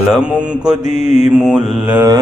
كلام قديم لا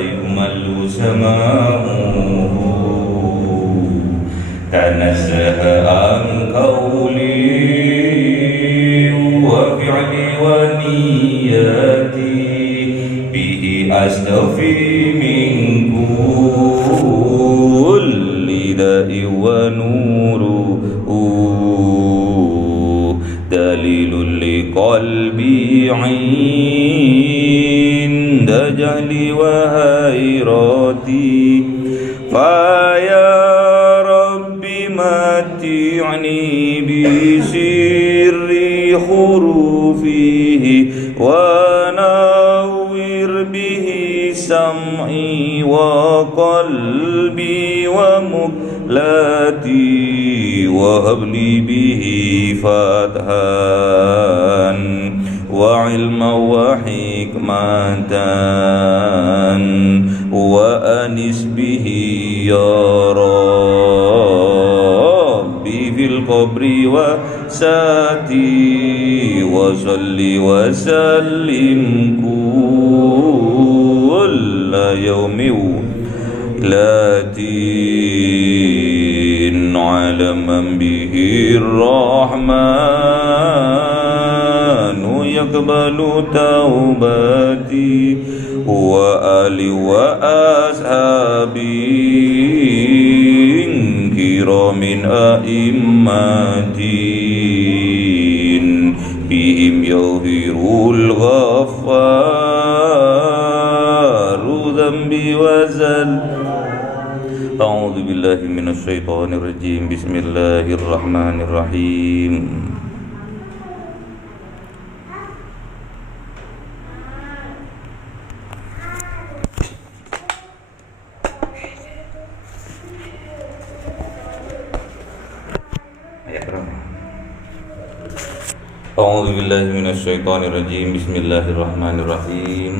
يمل سماؤه تنزه عن قولي وفعلي ونياتي به أستوفي من كل داء ونوره دليل لقلبي عند جهلي وهيرتي فيا رب متعني بسر حروفه ونور به سمعي وقلبي ومقلتي وهب لي به فتحا وعلما وحكمة وأنس به يا ربي في القبر وساتي وصل وسلم كل يوم لاتين على من به الرحمن يقبل توبتي وآل وأصحابي كرام أئمتي بهم يغفر الغفار ذنبي وزل. أعوذ بالله من الشيطان الرجيم. بسم الله الرحمن الرحيم. أعوذ بالله من الشيطان الرجيم. بسم الله الرحمن الرحيم.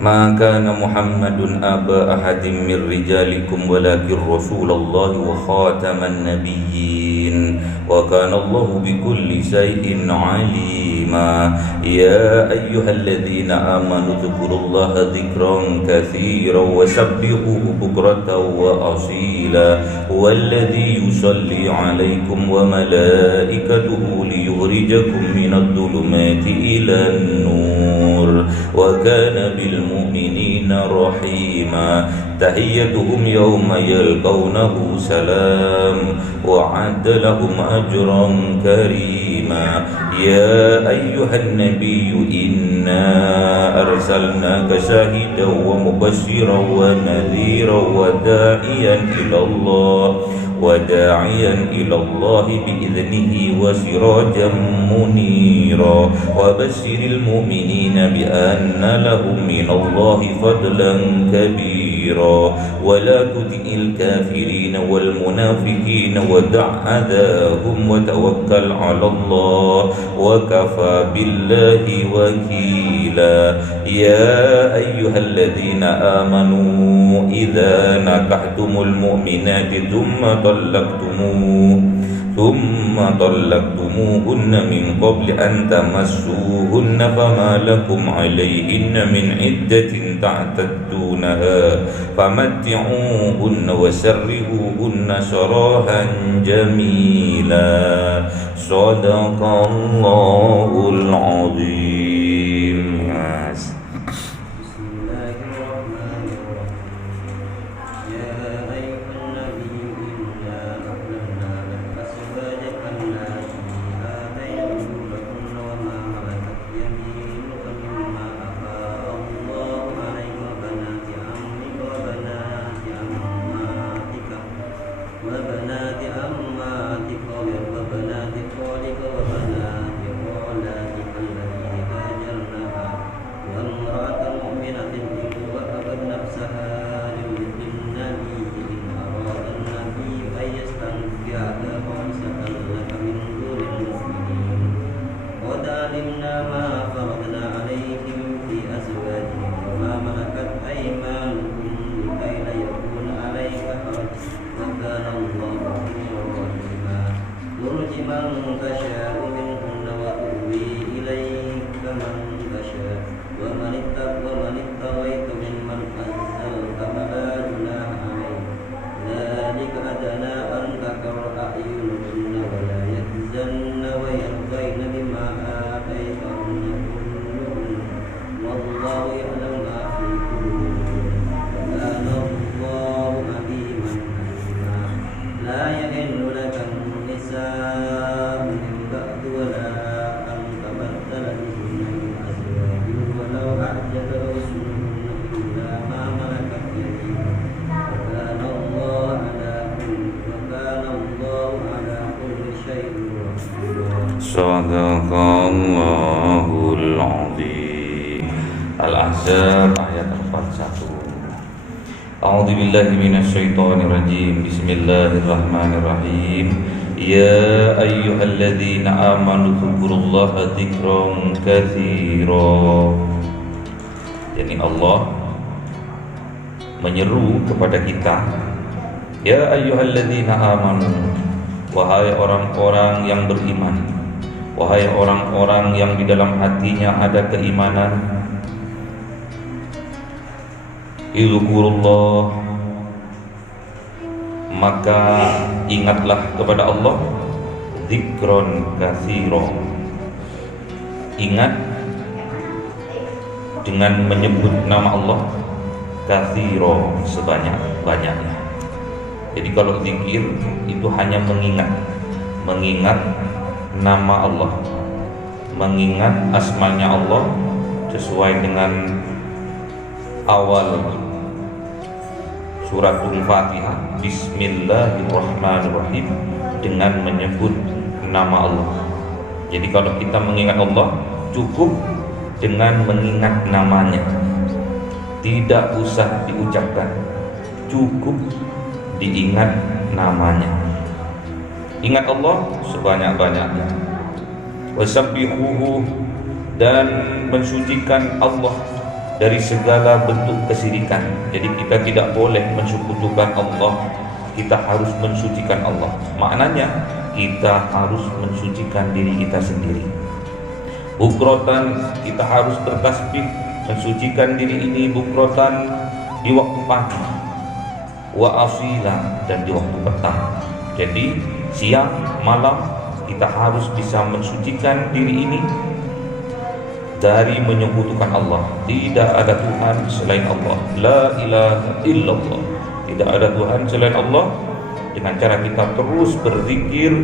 ما كان محمد أبا أحد من رجالكم ولكن رسول الله وخاتم النبيين وكان الله بكل شيء عليما. يا أيها الذين آمنوا اذكروا الله ذكرا كثيرا وسبحوه بكرة وأصيلا هو الذي يصلي عليكم وملائكته ليخرجكم من الظلمات إلى النور وكان بالمؤمنين رحيما. تحيتهم يوم يلقونه سلام وعد لهم أجرا كريما. يا أيها النبي إنا أرسلناك شاهدا ومبشرا ونذيرا وداعيا إلى الله بإذنه وسراجا منيرا وبشر المؤمنين بأن لهم من الله فضلا كبيرا ولا تطع الكافرين والمنافقين ودع أذاهم وتوكل على الله وكفى بالله وكيلا. يا أيها الذين آمنوا إذا نكحتم المؤمنات ثم طلقتموهن من قبل أن تمسوهن فما لكم عليهن من عدة تعتدونها فمتعوهن وسرهوهن سراحا جميلا. صدق الله العظيم. وبنات عماتك وبنات خالك وبنات خالاتك التي هاجرن معك وامرأة مؤمنة إن وهبت نفسها للنبي إن أراد النبي أن يستنكحها خالصة لك من دون المؤمنين قد علمنا ما فرضنا عليهم في أزواجهم وما ملكت أيمانكم لكي لا يكون عليك حرج وكان الله غفورا رحيما. ترجي من تشاء منهن وتؤوي Sadaqallahul azim. Al-Ahzab ayat 41. A'udzu billahi minasyaitonir rajim. Bismillahirrahmanirrahim. Ya ayyuhalladzina amanu dzkurullaha dzikran katsira. Jadi Allah menyeru kepada kita, ya ayyuhalladzina amanu, wahai orang-orang yang beriman, wahai orang-orang yang di dalam hatinya ada keimanan, Idzkurullah, maka ingatlah kepada Allah dzikron katsira. Ingat dengan menyebut nama Allah katsira, sebanyak-banyaknya. Jadi kalau zikir itu hanya mengingat nama Allah, mengingat asmanya Allah sesuai dengan awal suratul Fatihah, Bismillahirrahmanirrahim, dengan menyebut nama Allah. Jadi kalau kita mengingat Allah, cukup dengan mengingat namanya, tidak usah diucapkan, cukup diingat namanya. Ingat Allah sebanyak-banyaknya. Wasabbihuhu, dan mensucikan Allah dari segala bentuk kesyirikan. Jadi kita tidak boleh mensekutukan Allah, kita harus mensucikan Allah. Maknanya kita harus mensucikan diri kita sendiri. Bukrotan, kita harus bertasbih, mensucikan diri ini bukrotan di waktu pagi, wa asila, dan di waktu petang. Jadi siang malam kita harus bisa mensucikan diri ini dari menyekutukan Allah. Tidak ada Tuhan selain Allah, la ilaha illallah, tidak ada Tuhan selain Allah. Dengan cara kita terus berzikir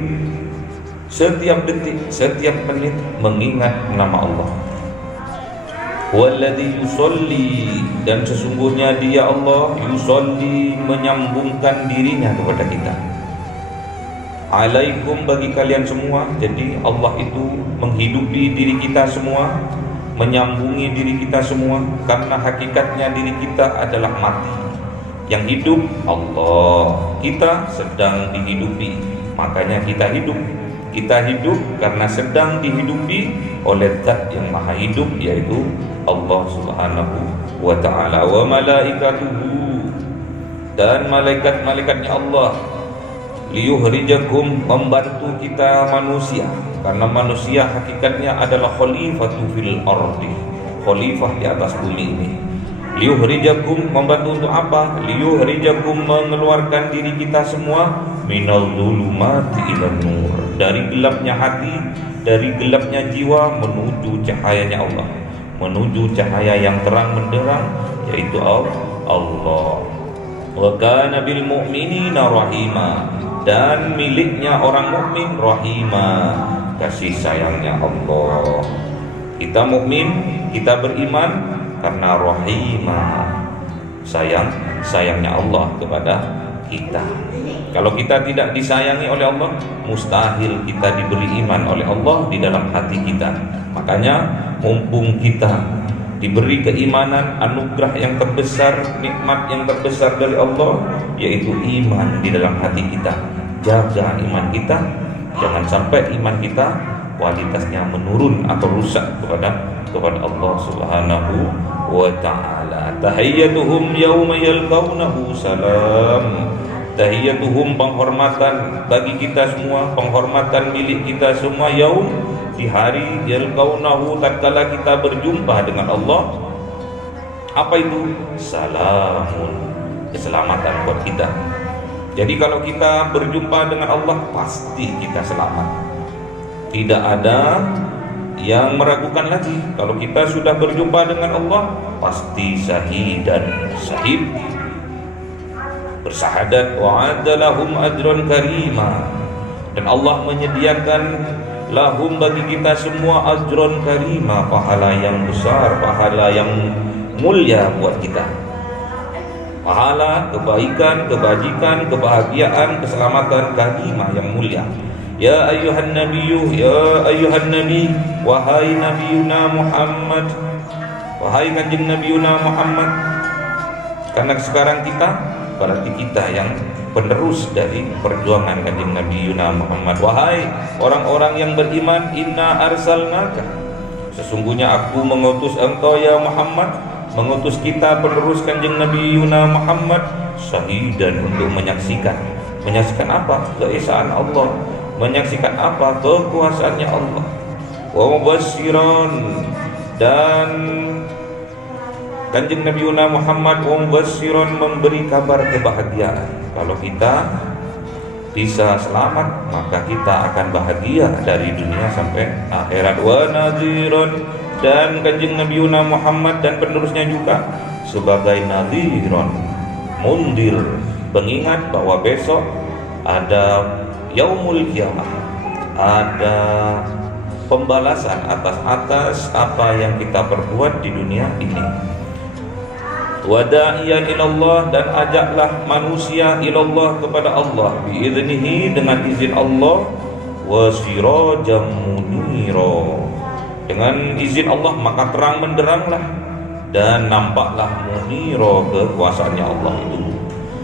setiap detik, setiap menit, mengingat nama Allah. Walladzi yusolli, dan sesungguhnya Dia Allah yusolli, menyambungkan dirinya kepada kita. Alaikum, bagi kalian semua. Jadi Allah itu menghidupi diri kita semua, menyambungi diri kita semua, karena hakikatnya diri kita adalah mati. Yang hidup Allah, kita sedang dihidupi, makanya kita hidup. Kita hidup karena sedang dihidupi oleh Zat yang Maha Hidup, yaitu Allah Subhanahu wa ta'ala. Wa malaikatuhu, dan malaikat-malaikatnya Allah, liyuhrijakum, membantu kita manusia, karena manusia hakikatnya adalah khalifatu fil ardi, khalifah di atas bumi ini. Liyuhrijakum, membantu untuk apa? Liyuhrijakum, mengeluarkan diri kita semua minal zulumati ilan nur, dari gelapnya hati, dari gelapnya jiwa, menuju cahayanya Allah, menuju cahaya yang terang benderang, yaitu Allah. Wa kana bil mu'minina rahima, dan miliknya orang mukmin rahima, kasih sayangnya Allah. Kita mukmin, kita beriman karena rahima, sayangnya Allah kepada kita. Kalau kita tidak disayangi oleh Allah, mustahil kita diberi iman oleh Allah di dalam hati kita. Makanya mumpung kita diberi keimanan, anugerah yang terbesar, nikmat yang terbesar dari Allah, yaitu iman di dalam hati kita. Jaga iman kita, jangan sampai iman kita kualitasnya menurun atau rusak kepada Allah Subhanahu wa ta'ala. Tahiyyatuhum yawma yalqawnahu salam. Tahiyyatuhum, penghormatan bagi kita semua, penghormatan milik kita semua, yaum, di hari yalqawnahu, tatkala kita berjumpa dengan Allah. Apa itu? Salamun, keselamatan buat kita. Jadi kalau kita berjumpa dengan Allah, pasti kita selamat. Tidak ada yang meragukan lagi. Kalau kita sudah berjumpa dengan Allah, pasti syahid dan syahid, bersahadat. Wa'adda lahum ajran karima, dan Allah menyediakan lahum, bagi kita semua, ajran karima, pahala yang besar, pahala yang mulia buat kita. Pahala, kebaikan, kebajikan, kebahagiaan, keselamatan, karimah yang mulia. Ya ayuhan nabiyyu, ya ayuhan nabi, wahai nabiyuna Muhammad, wahai kanjeng nabiyuna Muhammad. Karena sekarang kita, berarti kita yang penerus dari perjuangan kanjeng nabiyuna Muhammad. Wahai orang-orang yang beriman, inna arsalnaka, sesungguhnya aku mengutus engkau ya Muhammad, mengutus kita penerus kanjeng nabiyuna Muhammad, syahidan, untuk menyaksikan apa? Keesaan Allah. Menyaksikan apa? Kekuasaannya Allah. Wa mubassiran, dan kanjeng Nabiuna Muhammad wa mubassiran, memberi kabar kebahagiaan. Kalau kita bisa selamat, maka kita akan bahagia dari dunia sampai akhirat. Wa nadhiran, dan kanjeng Nabiuna Muhammad dan penerusnya juga sebagai nadhiran, mundir, pengingat bahwa besok ada yaumul qiyamah, ada pembalasan atas apa yang kita perbuat di dunia ini. Wada'iyan ilallah, dan ajaklah manusia ilallah, kepada Allah, biiznihi, dengan izin Allah, wasirajam munira, dengan izin Allah maka terang menderanglah dan nampaklah munira, kekuasaannya Allah itu.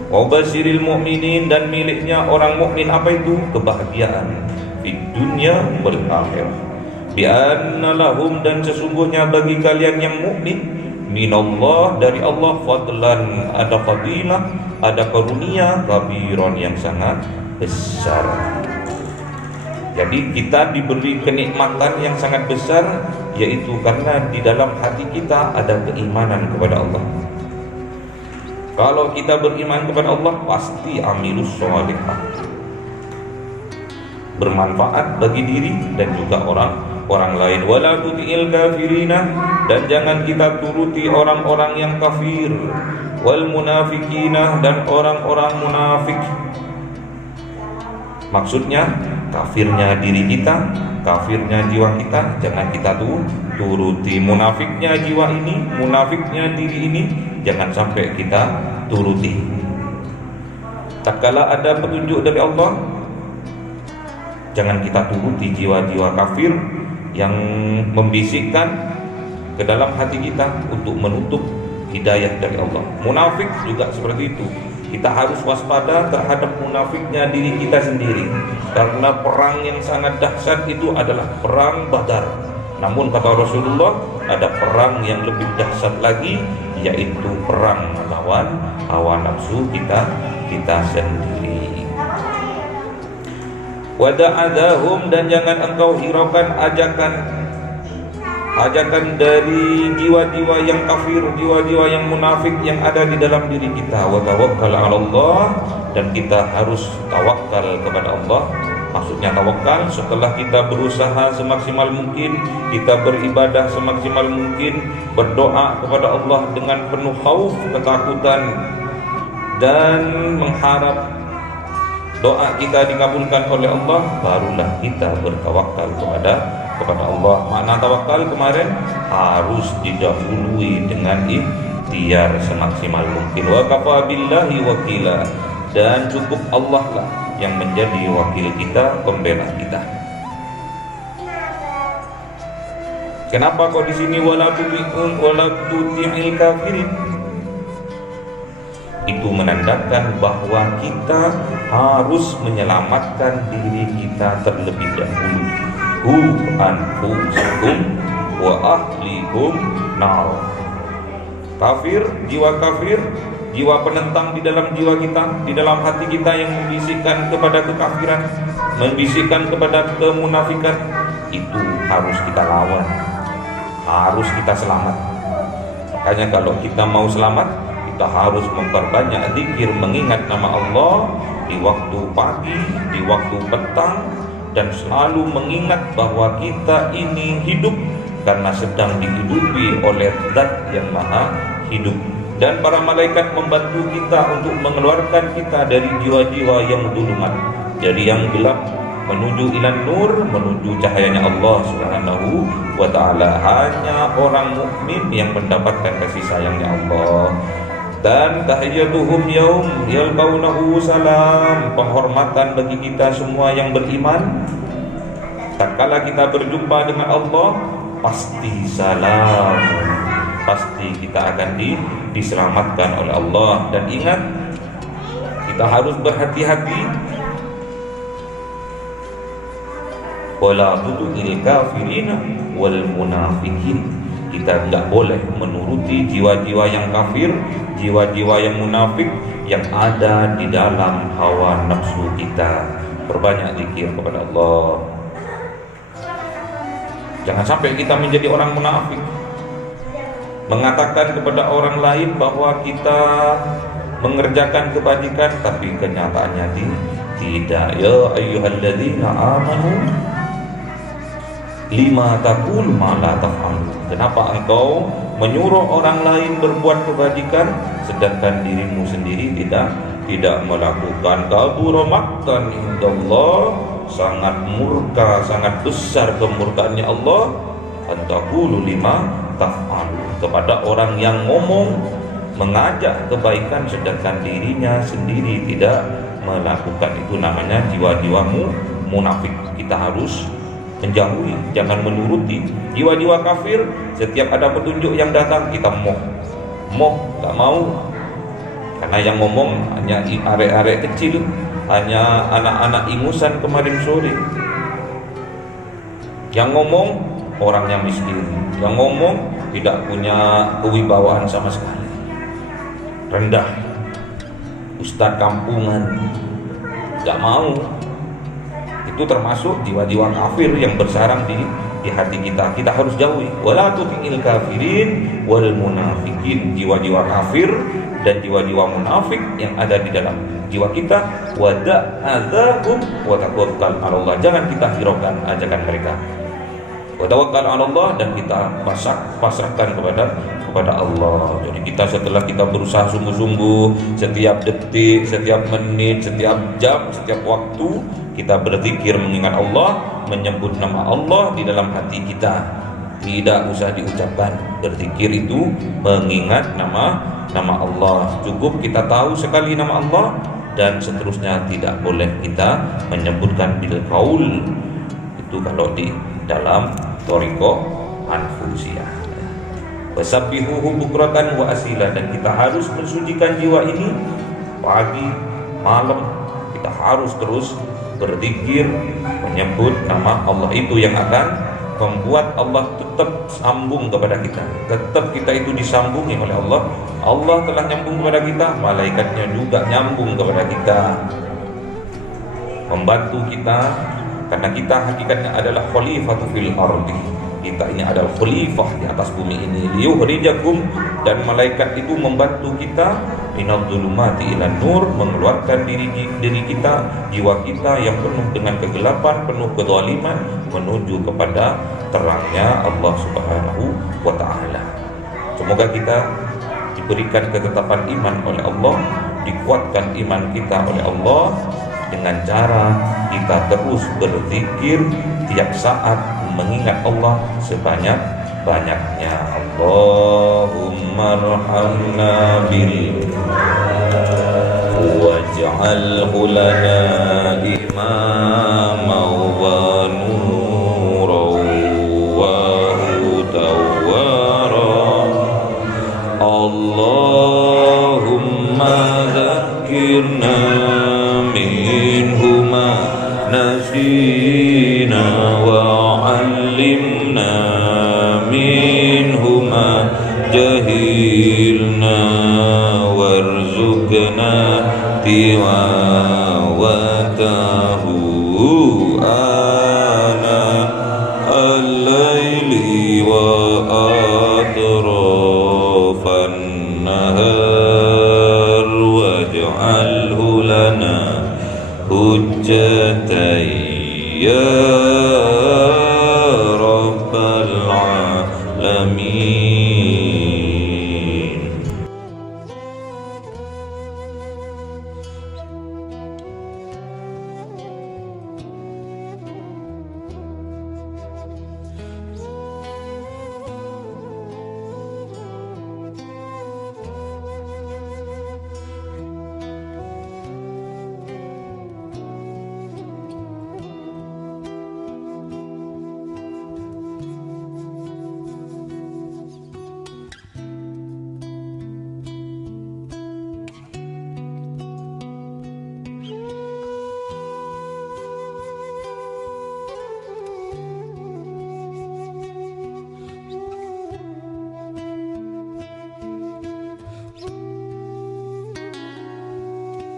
Wabashiril mu'minin, dan miliknya orang mukmin apa itu? Kebahagiaan di dunia wal akhirah. Bi anna lahum, dan sesungguhnya bagi kalian yang mukmin, minallah, dari Allah, fadlan, ada fadilah, ada karunia, kabiron, yang sangat besar. Jadi kita diberi kenikmatan yang sangat besar, yaitu karena di dalam hati kita ada keimanan kepada Allah. Kalau kita beriman kepada Allah, pasti amilus sholihah, bermanfaat bagi diri dan juga orang lain. Wala tuti'il kafirina, dan jangan kita turuti orang-orang yang kafir. Wal munafikina, dan orang-orang munafik. Maksudnya kafirnya diri kita, kafirnya jiwa kita, jangan kita turuti. Munafiknya jiwa ini, munafiknya diri ini, jangan sampai kita turuti. Tak kala ada petunjuk dari Allah, jangan kita turuti jiwa-jiwa kafir yang membisikkan ke dalam hati kita untuk menutup hidayah dari Allah. Munafik juga seperti itu. Kita harus waspada terhadap munafiknya diri kita sendiri, karena perang yang sangat dahsyat itu adalah perang Badar. Namun kata Rasulullah, ada perang yang lebih dahsyat lagi, yaitu perang melawan hawa nafsu kita sendiri. Wada'adahum, dan jangan engkau hiraukan ajakan dari jiwa-jiwa yang kafir, jiwa-jiwa yang munafik yang ada di dalam diri kita. Wa tawakkal 'ala Allah, dan kita harus tawakal kepada Allah. Maksudnya tawakal setelah kita berusaha semaksimal mungkin, kita beribadah semaksimal mungkin, berdoa kepada Allah dengan penuh khauf, ketakutan, dan mengharap doa kita dikabulkan oleh Allah, barulah kita bertawakal kepada Allah. Makna tawakal kemarin harus didahului dengan ikhtiar semaksimal mungkin. Wa kafa billahi wakila, dan cukup Allah lah yang menjadi wakil kita, pembela kita. Kenapa kok di sini wala tuti'il kafirin? Itu menandakan bahwa kita harus menyelamatkan diri kita terlebih dahulu. Hu anfusakum wa ahlikum nar. Kafir, jiwa penentang di dalam jiwa kita, di dalam hati kita yang membisikkan kepada kekafiran, membisikkan kepada kemunafikan, itu harus kita lawan, harus kita selamat. Makanya kalau kita mau selamat, kita harus memperbanyak zikir, mengingat nama Allah di waktu pagi, di waktu petang, dan selalu mengingat bahwa kita ini hidup karena sedang dihidupi oleh Zat yang Maha Hidup. Dan para malaikat membantu kita untuk mengeluarkan kita dari jiwa-jiwa yang zulumat, dari yang gelap menuju ilan nur, menuju cahayanya Allah Subhanahu wa ta'ala. Hanya orang mukmin yang mendapatkan kasih sayangnya Allah. Dan tahiyyatuhum yaum yalqaunahu salam, penghormatan bagi kita semua yang beriman tatkala kita berjumpa dengan Allah pasti salam, pasti kita akan diselamatkan oleh Allah. Dan ingat, kita harus berhati-hati, wala tutu'il kafirina wal munafikin. Kita tidak boleh menuruti jiwa-jiwa yang kafir, jiwa-jiwa yang munafik yang ada di dalam hawa nafsu kita. Perbanyak zikir kepada Allah. Jangan sampai kita menjadi orang munafik, mengatakan kepada orang lain bahwa kita mengerjakan kebajikan tapi kenyataannya tidak. Ya ayyuhalladzina amanu lima taqul ma la taf'alun. Kenapa engkau menyuruh orang lain berbuat kebajikan sedangkan dirimu sendiri tidak melakukan? Kabura maqtan indallah, sangat murka, sangat besar kemurkaannya Allah. Antaqulu lima taf'alun, kepada orang yang ngomong mengajak kebaikan sedangkan dirinya sendiri tidak melakukan. Itu namanya jiwa-jiwamu munafik. Kita harus menjauhi, jangan menuruti jiwa-jiwa kafir. Setiap ada petunjuk yang datang kita tak mau, karena yang ngomong hanya arek-arek kecil, hanya anak-anak ingusan kemarin sore. Yang ngomong orang yang miskin, yang ngomong tidak punya kewibawaan sama sekali, rendah, ustadz kampungan, tidak mau. Itu termasuk jiwa-jiwa kafir yang bersarang di hati kita. Kita harus jauhi. Wala tuti'il kafirin wal munafikin, jiwa-jiwa kafir dan jiwa-jiwa munafik yang ada di dalam jiwa kita. Wada'adzahum wa tawakkal 'ala Allah. Jangan kita hiraukan ajakan mereka. Wa tawakkal 'ala Allah, dan kita pasrahkan kepada Allah. Jadi kita, setelah kita berusaha sungguh-sungguh setiap detik, setiap menit, setiap jam, setiap waktu kita berzikir mengingat Allah, menyebut nama Allah di dalam hati kita, tidak usah diucapkan. Berzikir itu mengingat nama Allah. Cukup kita tahu sekali nama Allah, dan seterusnya tidak boleh kita menyebutkan bil qaul. Itu kalau di dalam thariqah anfusiyah. Wasabbihuhu bukratan wa asila, dan kita harus mensucikan jiwa ini pagi, malam. Kita harus terus berzikir, menyebut nama Allah. Itu yang akan membuat Allah tetap sambung kepada kita. Tetap kita itu disambungi oleh Allah. Allah telah nyambung kepada kita, malaikatnya juga nyambung kepada kita, membantu kita, karena kita hakikatnya adalah khalifatu fil ardi. Kita ini adalah khalifah di atas bumi ini. Liyukhrijakum, dan malaikat itu membantu kita minadh-dhulumati ilan nur, mengeluarkan diri kita, jiwa kita yang penuh dengan kegelapan, penuh kezaliman, menuju kepada terangnya Allah Subhanahu wa taala. Semoga kita diberikan ketetapan iman oleh Allah, dikuatkan iman kita oleh Allah dengan cara kita terus berzikir tiap saat, mengingat Allah sebanyak-banyaknya. Allahumma arhamna bil waj'alhu lana imama wa nuran wa hudan wa Allahumma dzakirna minhuma nasina wa 'allimna minhuma jahilna warzuqna tilawatahu ana al-laili wa atrafan nahar waj'alhu lana hujjatan ya rabbal alamin.